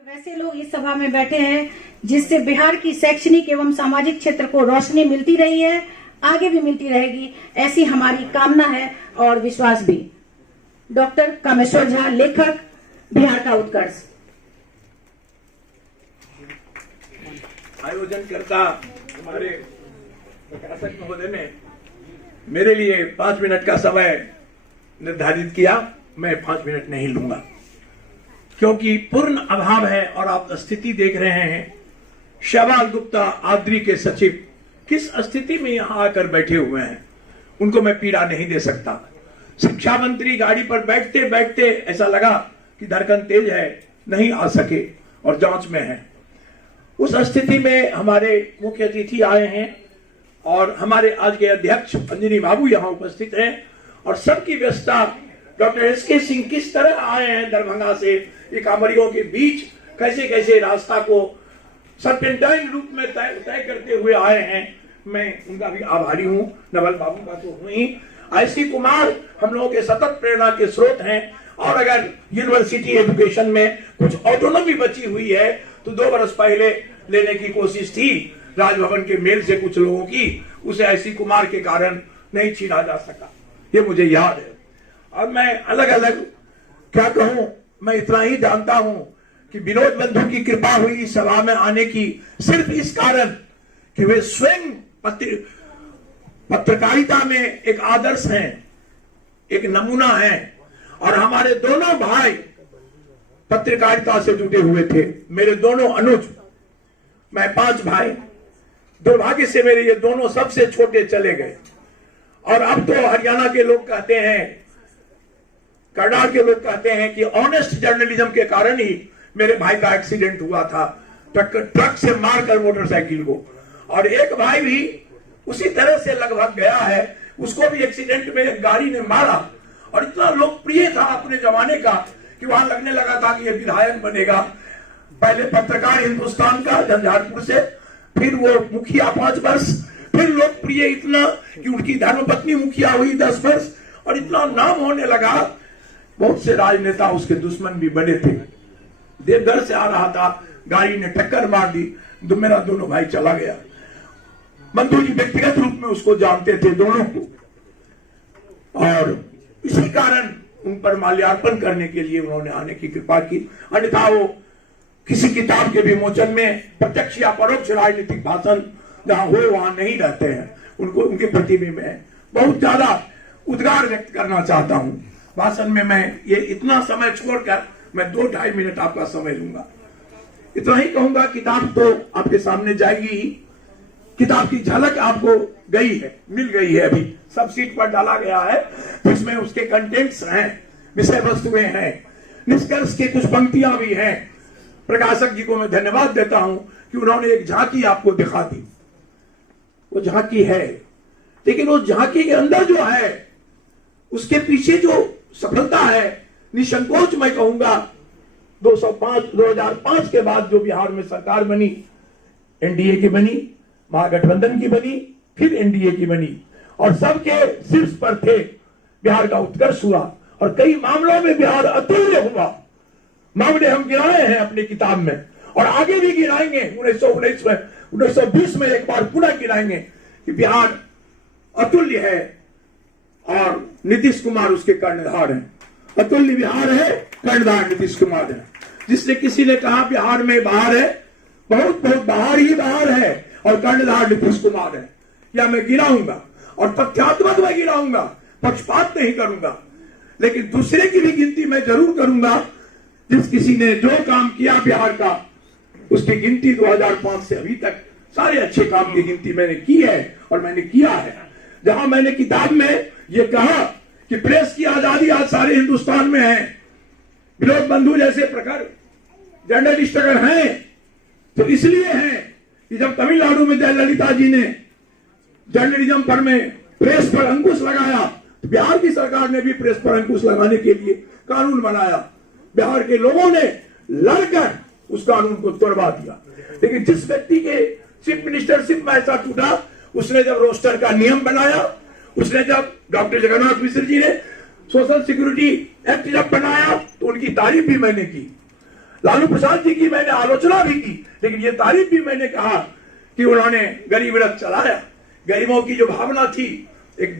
वैसे लोग इस सभा में बैठे हैं जिससे बिहार की शैक्षणिक एवं सामाजिक क्षेत्र को रोशनी मिलती रही है, आगे भी मिलती रहेगी, ऐसी हमारी कामना है और विश्वास भी। डॉक्टर कामेश्वर झा, लेखक, बिहार का उत्कर्ष। आयोजनकर्ता हमारे प्रकाशक महोदय ने मेरे लिए 5 मिनट का समय निर्धारित किया। मैं 5 मिनट नहीं लूंगा क्योंकि पूर्ण अभाव है और आप स्थिति देख रहे हैं। शैवाल गुप्ता आद्री के सचिव किस स्थिति में यहां आकर बैठे हुए हैं, उनको मैं पीड़ा नहीं दे सकता। शिक्षा मंत्री गाड़ी पर बैठते बैठते ऐसा लगा कि धड़कन तेज है, नहीं आ सके और जांच में है। उस स्थिति में हमारे मुख्य अतिथि आए हैं और हमारे आज के अध्यक्ष अंजनी बाबू यहां उपस्थित हैं और सबकी व्यवस्था। Doctor S K. सिंह किस तरह आए हैं दरभंगा से, ये कांवरियों के बीच कैसे कैसे रास्ता को सर्पेंटाइन रूप में तय करते हुए आए हैं, मैं उनका भी आभारी हूं। नवल बाबू का तो हुई। आई.सी. कुमार हम लोगों के सतत प्रेरणा के स्रोत हैं और अगर यूनिवर्सिटी एजुकेशन में कुछ ऑटोनॉमी बची हुई है तो 2 वर्ष पहले लेने की कोशिश थी राजभवन के मेल से कुछ लोगों की, उसे आई.सी. कुमार के कारण नहीं छीना जा सका, ये मुझे याद है। और मैं अलग अलग क्या कहूं, मैं इतना ही जानता हूं कि विनोद बंधु की कृपा हुई सभा में आने की सिर्फ इस कारण कि वे स्वयं पत्रकारिता में एक आदर्श हैं, एक नमूना हैं और हमारे दोनों भाई पत्रकारिता से जुड़े हुए थे। मेरे दोनों अनुज, मैं 5 भाई, दुर्भाग्य से मेरे ये दोनों सबसे छोटे चले गए और अब तो हरियाणा के लोग कहते हैं, करनाल के लोग कहते हैं कि ऑनेस्ट जर्नलिज्म के कारण ही मेरे भाई का एक्सीडेंट हुआ था, ट्रक से मारकर मोटरसाइकिल को। और एक भाई भी उसी तरह से लगभग गया है, उसको भी एक्सीडेंट में एक गाड़ी ने मारा और इतना लोकप्रिय था अपने जमाने का कि वहां लगने लगा था कि ये विधायक बनेगा। पहले पत्रकार हिंदुस्तान का झंझारपुर से, फिर वो मुखिया 5 वर्ष, फिर लोकप्रिय इतना कि उनकी धर्मपत्नी मुखिया हुई 10 वर्ष और इतना नाम होने लगा। बहुत से राजनेता उसके दुश्मन भी बने थे। देवघर से आ रहा था, गाड़ी ने टक्कर मार दी, मेरा दोनों भाई चला गया। बंधु जी व्यक्तिगत रूप में उसको जानते थे दोनों को और इसी कारण उन पर माल्यार्पण करने के लिए उन्होंने आने की कृपा की। अन्यथा वो किसी किताब के विमोचन में प्रत्यक्ष या परोक्ष राजनीतिक भाषण जहां हो वहां नहीं रहते हैं। उनको, उनके प्रति भी मैं बहुत ज्यादा उद्गार व्यक्त करना चाहता हूं। भाषण में मैं ये इतना समय छोड़कर मैं 2-2.5 मिनट आपका समय लूंगा। इतना ही कहूंगा, किताब तो आपके सामने जाएगी ही, किताब की झलक आपको गई है, मिल गई है, अभी सब सीट पर डाला गया है, जिसमें उसके कंटेंट्स हैं, विषय वस्तुएं हैं, निष्कर्ष की कुछ पंक्तियां भी हैं। प्रकाशक जी को मैं धन्यवाद देता हूं कि उन्होंने एक झांकी आपको दिखा दी। वो झांकी है, लेकिन वो झांकी के अंदर जो है, उसके पीछे जो सफलता है, निसंकोच मैं कहूंगा 2005 के बाद जो बिहार में सरकार बनी, एनडीए की बनी, महागठबंधन की बनी, फिर एनडीए की बनी और सबके शीर्ष पर थे, बिहार का उत्कर्ष हुआ और कई मामलों में बिहार अतुल्य हुआ। मामले हम गिनाए हैं अपनी किताब में और आगे भी गिनाएंगे। 1920 में एक बार पुनः गिनाएंगे कि बिहार अतुल्य है और नीतीश कुमार उसके कर्णधार हैं। अतुल्य बिहार है, कर्णधार नीतीश कुमार है। जिसने किसी ने कहा बिहार में बाहर है, बहुत बहुत बाहर ही बाहर है और कर्णधार नीतीश कुमार है, या मैं गिनाऊंगा और तथ्यात्मक मैं गिनाऊंगा, पक्षपात नहीं करूंगा, लेकिन दूसरे की भी गिनती मैं जरूर करूंगा। जिस किसी ने जो काम किया बिहार का, उसकी गिनती 2005 से अभी तक सारे अच्छे काम की गिनती मैंने की है और मैंने किया है। जहां मैंने किताब में ये कहा कि प्रेस की आजादी आज सारे हिंदुस्तान में है, विनोद बंधु जैसे प्रखर जर्नलिस्ट अगर हैं तो इसलिए हैं कि जब तमिलनाडु में जयललिता जी ने जर्नलिज्म पर में प्रेस पर अंकुश लगाया, तो बिहार की सरकार ने भी प्रेस पर अंकुश लगाने के लिए कानून बनाया। बिहार के लोगों ने लड़कर उस कानून को तोड़वा दिया। लेकिन जिस व्यक्ति के चीफ मिनिस्टरशिप में ऐसा टूटा, उसने जब रोस्टर का नियम बनाया, उसने जब डॉक्टर जगन्नाथ मिश्र जी ने सोशल सिक्योरिटी एक्ट जब बनाया, तो उनकी तारीफ भी मैंने की। लालू प्रसाद जी की मैंने आलोचना भी की, लेकिन ये तारीफ भी मैंने कहा कि उन्होंने गरीब रथ चलाया। गरीबों की जो भावना थी, एक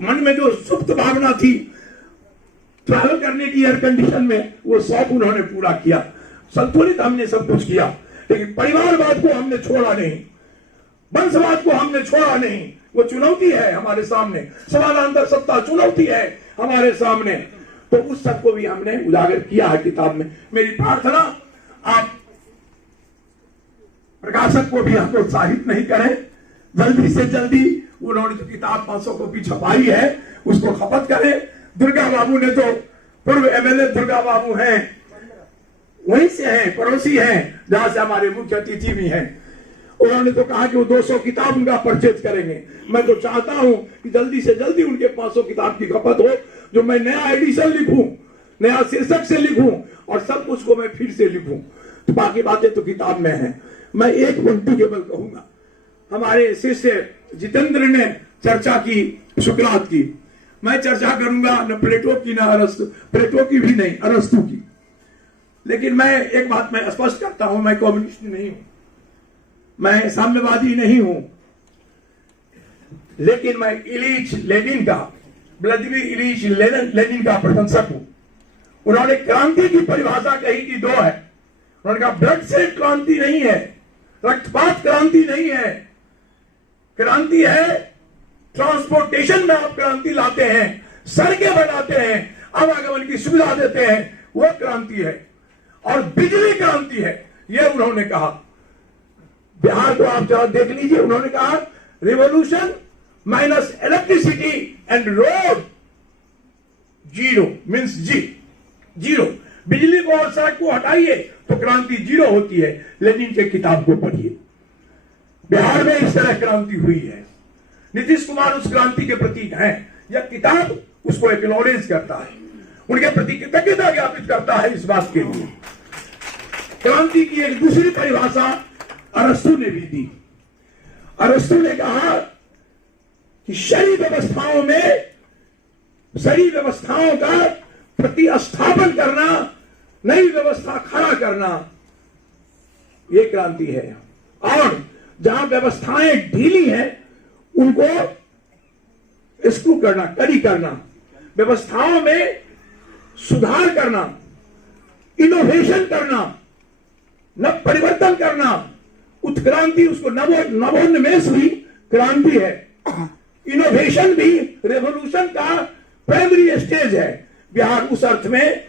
मन में जो सुप्त भावना थी ट्रैवल करने की एयर कंडीशन में, वो शौक उन्होंने पूरा किया। संतुलित हमने सब कुछ किया, लेकिन परिवारवाद को हमने छोड़ा नहीं, वंशवाद को हमने छोड़ा नहीं। वो चुनौती है हमारे सामने, समानांतर सत्ता चुनौती है हमारे सामने, तो उस सब को भी हमने उजागर किया है किताब में। मेरी प्रार्थना आप प्रकाशक को भी हम प्रोत्साहित नहीं करें, जल्दी से जल्दी उन्होंने जो किताब 500 कॉपी छपाई है उसको खपत करें। दुर्गा बाबू ने तो, पूर्व एमएलए दुर्गा बाबू हैं, वहीं से हैं, पड़ोसी हैं, जहां से हमारे मुख्य अतिथि भी हैं। उन्होंने तो कहा कि वो 200 किताब उनका परचेज करेंगे। मैं तो चाहता हूं कि जल्दी से जल्दी उनके 500 किताब की खपत हो, जो मैं नया एडिशन लिखूं, नया शीर्षक से लिखूं और सब कुछ को मैं फिर से लिखूं। तो बाकी बातें तो किताब में हैं। मैं एक पंक्ति केवल कहूंगा। हमारे शिष्य जितेंद्र ने चर्चा की शुक्रात की, मैं चर्चा करूंगा न प्लेटो की न अरस्तु, प्लेटो की भी नहीं, अरस्तु की। लेकिन मैं एक बात मैं स्पष्ट करता हूं, मैं कम्युनिस्ट नहीं हूं, मैं साम्यवादी नहीं हूं, लेकिन मैं इलीच लेनिन का, व्लादिमीर इलीच लेनिन का प्रशंसक हूं। उन्होंने क्रांति की परिभाषा कही कि 2 है। उन्होंने कहा ब्लड से क्रांति नहीं है, रक्तपात क्रांति नहीं है, क्रांति है ट्रांसपोर्टेशन में आप क्रांति लाते हैं, सड़कें बनाते हैं, आवागमन की सुविधा देते हैं, वो क्रांति है, और बिजली क्रांति है, ये उन्होंने कहा। बिहार को आप जरा देख लीजिए, उन्होंने कहा revolution minus electricity and road zero means zero. बिजली को और सड़क को हटाइए तो क्रांति जीरो होती है। लेनिन के किताब को पढ़िए, बिहार में इस तरह क्रांति हुई है। नीतीश कुमार उस क्रांति के प्रतीक हैं। यह किताब उसको एक्नॉलेज करता है, उनके प्रति कृतज्ञता ज्ञापित करता है इस बात के लिए। क्रांति की एक दूसरी परिभाषा अरस्तु ने भी दी। अरस्तु ने कहा कि शरीर व्यवस्थाओं का प्रतिस्थापन करना, नई व्यवस्था खड़ा करना, यह क्रांति है। और जहां व्यवस्थाएं ढीली हैं उनको स्क्रू करना, कड़ी करना, व्यवस्थाओं में सुधार करना, इनोवेशन करना, नव परिवर्तन करना, उत्क्रांति, उसको नवोन्मेष भी क्रांति है। इनोवेशन भी रेवोल्यूशन का प्राइमरी स्टेज है। बिहार उस अर्थ में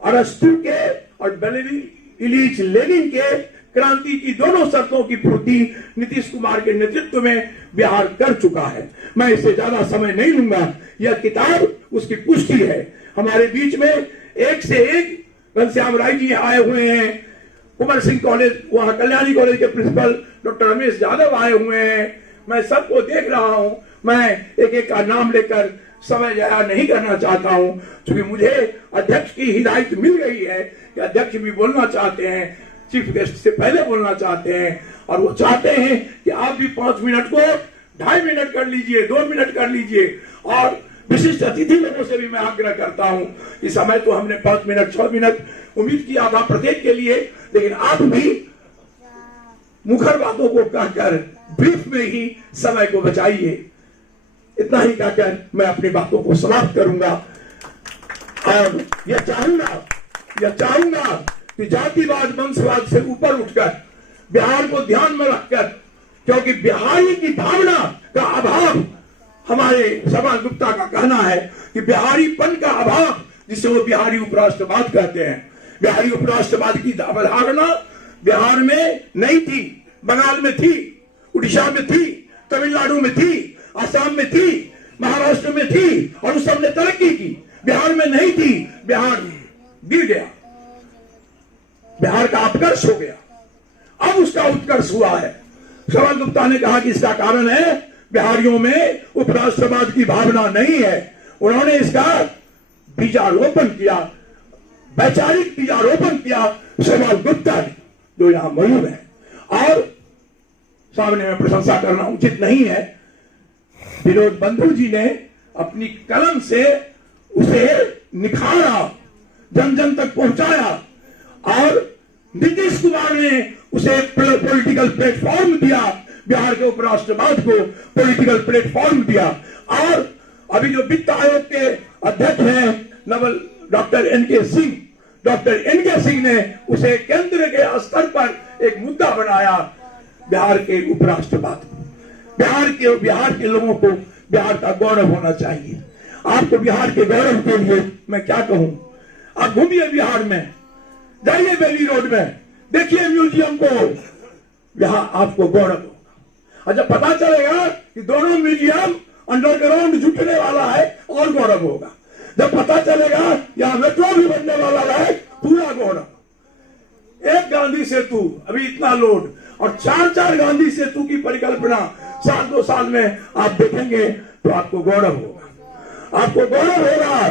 अरस्तु के और व्लादिमीर इलीच लेनिन के क्रांति की दोनों शर्तों की पूर्ति नीतीश कुमार के नेतृत्व में बिहार कर चुका है। मैं इससे ज्यादा समय नहीं लूंगा, यह किताब उसकी पुष्टि है। हमारे बीच में एक से एक घनश्याम राय जी आए हुए हैं, कुंवर सिंह कॉलेज, वहां कल्याणी कॉलेज के प्रिंसिपल डॉक्टर रमेश यादव आए हुए हैं। मैं सबको देख रहा हूं। मैं एक एक का नाम लेकर समय जाया नहीं करना चाहता हूं, क्योंकि मुझे अध्यक्ष की हिदायत मिल गई है कि अध्यक्ष भी बोलना चाहते हैं, चीफ गेस्ट से पहले बोलना चाहते हैं, और वो चाहते हैं कि आप भी 5 मिनट को 2.5 मिनट कर लीजिए, 2 मिनट कर लीजिए। और विशिष्ट अतिथि लोगों से भी मैं आग्रह करता हूं कि समय तो हमने 5 मिनट 6 मिनट उम्मीद किया था प्रत्येक के लिए, लेकिन आप भी मुखर बातों को कहकर ब्रीफ में ही समय को बचाइए। इतना ही कहकर मैं अपनी बातों को समाप्त करूंगा। और यह चाहूंगा कि जातिवाद वंशवाद से ऊपर उठकर बिहार को ध्यान में रखकर, क्योंकि बिहारी की भावना का अभाव, हमारे समान गुप्ता का कहना है कि बिहारीपन का अभाव, जिसे वो बिहारी उपराष्ट्रवाद कहते हैं, बिहारी उपराष्ट्रवाद की अवधारणा बिहार में नहीं थी, बंगाल में थी, उड़ीसा में थी, तमिलनाडु में थी, आसाम में थी, महाराष्ट्र में थी, और उस सबने तरक्की की। बिहार में नहीं थी, बिहार गिर गया, बिहार का अपकर्ष हो गया, अब उसका उत्कर्ष हुआ है। सवाल गुप्ता ने कहा कि इसका कारण है बिहारियों में उपराष्ट्रवाद की भावना नहीं है। उन्होंने इसका बीजारोपण किया, वैचारिक बीजारोपण किया सवाल गुप्ता ने, जो यहां मौजूद है। और सामने में प्रशंसा करना उचित नहीं है, विनोद बंधु जी ने अपनी कलम से उसे निखारा, जन जन तक पहुंचाया, और नीतीश कुमार ने उसे पॉलिटिकल प्लेटफॉर्म दिया, बिहार के उपराष्ट्रवाद को पॉलिटिकल प्लेटफॉर्म दिया। और अभी जो वित्त आयोग के अध्यक्ष हैं नवल डॉक्टर एनके सिंह ने उसे केंद्र के स्तर पर एक मुद्दा बनाया, बिहार के उपराष्ट्रवाद। बिहार के लोगों को बिहार का गौरव होना चाहिए। आपको बिहार के गौरव के लिए मैं क्या कहूं, आप घूमिए बिहार में, जाइए बेली रोड में, देखिए म्यूजियम को, यहां आपको गौरव होगा। और जब पता चलेगा कि दोनों म्यूजियम अंडरग्राउंड जुटने वाला है और गौरव होगा। जब पता चलेगा यहां मेट्रो भी बनने वाला है, पूरा गौरव। एक गांधी सेतु अभी इतना लोड और 4 गांधी सेतु की परिकल्पना साल 2 साल में आप देखेंगे तो आपको गौरव होगा। आपको गौरव होगा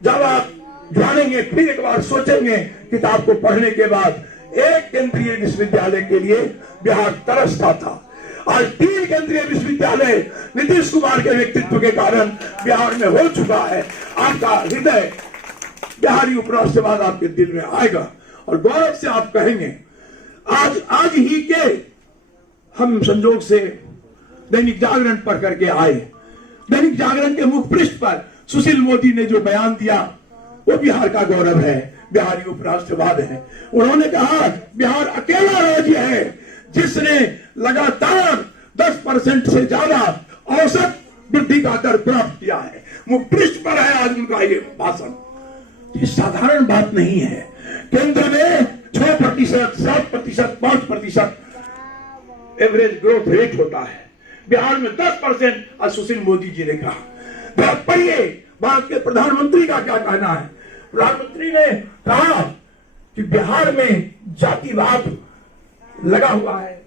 जब आप जानेंगे, फिर एक बार सोचेंगे किताब को पढ़ने के बाद, एक केंद्रीय विश्वविद्यालय के लिए बिहार तरसता था। आज 3 केंद्रीय विश्वविद्यालय नीतीश कुमार के व्यक्तित्व के कारण बिहार में हो चुका है। आपका हृदय बिहारी उपराष्ट्रवाद आपके दिल में आएगा और गौरव से आप कहेंगे। आज ही के हम संजोग से दैनिक जागरण पढ़ करके आए। दैनिक जागरण के मुख पृष्ठ पर सुशील मोदी ने जो बयान दिया वो बिहार का गौरव है, बिहारी उपराष्ट्रवाद है। उन्होंने कहा बिहार अकेला राज्य है जिसने लगातार 10% से ज्यादा औसत वृद्धि का दर प्राप्त किया है। मुख पृष्ठ पर है आज उनका ये भाषण। ये साधारण बात नहीं है। केंद्र में 6%, 7%, 5% एवरेज ग्रोथ रेट होता है, बिहार में 10%। आज सुशील मोदी जी ने कहा, पढ़िए भारत के प्रधानमंत्री का क्या कहना है। प्रधानमंत्री ने कहा कि बिहार में जातिवाद लगा हुआ है,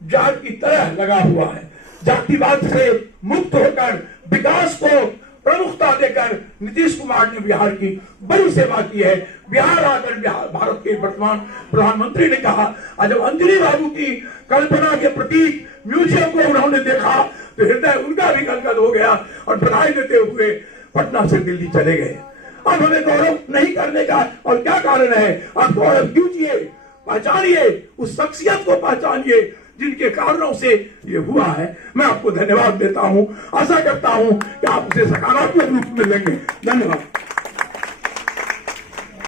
जात की तरह लगा हुआ है। जातिवाद से मुक्त होकर विकास को प्रमुखता देकर नीतीश कुमार ने बिहार की बड़ी सेवा की है। बिहार आकर भारत के वर्तमान प्रधानमंत्री ने कहा, जब अंजलि बाबू की कल्पना के प्रतीक म्यूजियम को उन्होंने देखा तो हृदय उनका भी गदगद हो गया और बधाई देते हुए पटना से दिल्ली चले गए। अब हमें गौरव नहीं करने का और क्या कारण है? आप गौरव कीजिए, पहचानिए, उस शख्सियत को पहचानिए जिनके कारणों से ये हुआ है। मैं आपको धन्यवाद देता हूं, आशा करता हूं कि आप उसे सकारात्मक रूप में लेंगे। धन्यवाद।